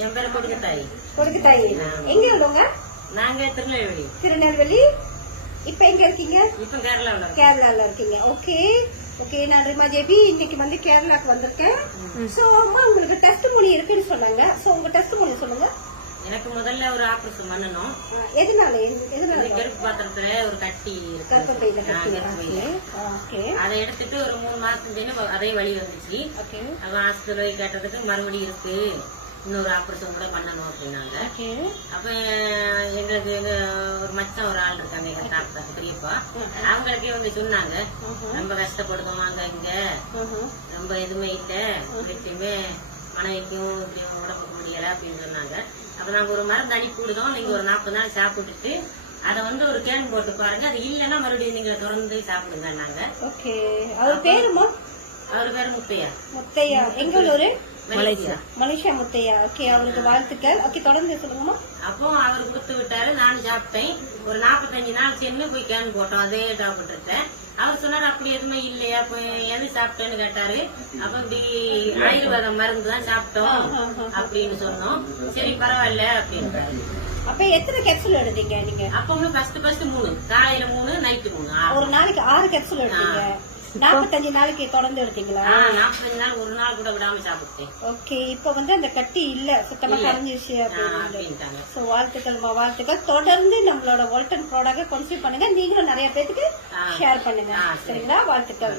என் பேரு கொடுக்குத்தாயி. கொடுக்குத்தாயி. எங்க உள்ளவங்க? நாங்க திருநெல்வேலி. திருநெல்வேலி. இப்ப எங்க இருக்கீங்க? இப்ப கேரளால. கேரளால இருக்கீங்க. Okay okay. நான் ரிமா ஜேபி இன்னைக்கு வந்து கேரளாக்கு வந்திருக்கேன். சோ அம்மா உங்களுக்கு டெஸ்ட் மொழி இருக்குன்னு சொன்னாங்க. சோ உங்க டெஸ்ட் மொழி சொல்லுங்க. எனக்கு முதல்ல ஒரு ஆபரேஷன் பண்ணணும். எதனால? கருப்பு பாத்திரத்துல ஒரு கட்டி அதை எடுத்துட்டு ஒரு 3 மாசத்துக்கு அதே வலி வந்துச்சு. ஹாஸ்பிட்டல் கேட்டதுக்கு மறுபடியும் இருக்கு, இன்னொரு ஆபரேஷன் கூட பண்ணணும் அப்படின்னாங்க. அப்ப எங்களுக்கு ஒரு மச்சான் ஒரு ஆள் இருக்காங்க, எங்க தாத்தா பெரியப்பா, அவங்களுக்கே இவங்க சொன்னாங்க ரொம்ப கஷ்டப்படுவோம் அங்க இங்க, ரொம்ப எதுவுமே இல்ல, எப்பயுமே மனைவிக்கும் இப்படியும் உடம்புக்கு முடியல அப்படின்னு சொன்னாங்க. அப்ப நாங்க ஒரு மருந்து அனுப்பி விடுதோம், நீங்க ஒரு 40 நாள் சாப்பிட்டுட்டு அதை வந்து ஒரு கேன் போட்டு பாருங்க, அது இல்லைன்னா மறுபடியும் நீங்க தொடர்ந்து சாப்பிடுங்க. நாங்க அவர் பேருமா? அவர் பேரு முத்தையா. முத்தையா. எங்க ஊரு? மலேசியா. மலேசியா முத்தையா. ஓகே, அவருக்கு வாழ்த்துக்கள். ஓகே, தொடர்ந்து சொல்லுங்கம்மா. அப்போ அவர் கொடுத்து விட்டாரு, நானும் சாப்பிட்டேன். ஒரு 45 நாள் சென்று போய் கேன் போட்டோம், அதே டாக்டர். அவர் சொன்னாரு அப்படி எதுவுமே இல்லையா, எது சாப்பிட்டேன்னு கேட்டாரு. அப்ப இப்படி ஆயுர்வேத மருந்து தான் சாப்பிட்டோம் அப்படின்னு சொன்னோம். சரி பரவாயில்ல அப்படின்னு. அப்ப எத்தனை கேப்சூல் எடுத்தீங்க நீங்க? அப்ப ஃபர்ஸ்ட் 3, காலையில 3, நைட்டு 3. ஒரு நாளைக்கு 6 கேப்சூல் எடுத்தீங்க. 45 நாளைக்கு தொடர்ந்து எடுத்தீங்களா? 45 நாள் ஒரு நாள் கூட விடாம சாப்பிட்டேன். ஓகே, இப்ப வந்து அந்த கட்டி இல்ல, சுத்தமா கரைஞ்சிருச்சு அப்படின்னு. சோ வாழ்த்துக்கள்மா, வாழ்த்துக்கள். தொடர்ந்து நம்மளோட வோல்டன் ப்ராடக்ட் கன்சியூம் பண்ணுங்க, நீங்களும் நிறைய பேருக்கு ஷேர் பண்ணுங்க. சரிங்களா? வாழ்த்துக்கள்.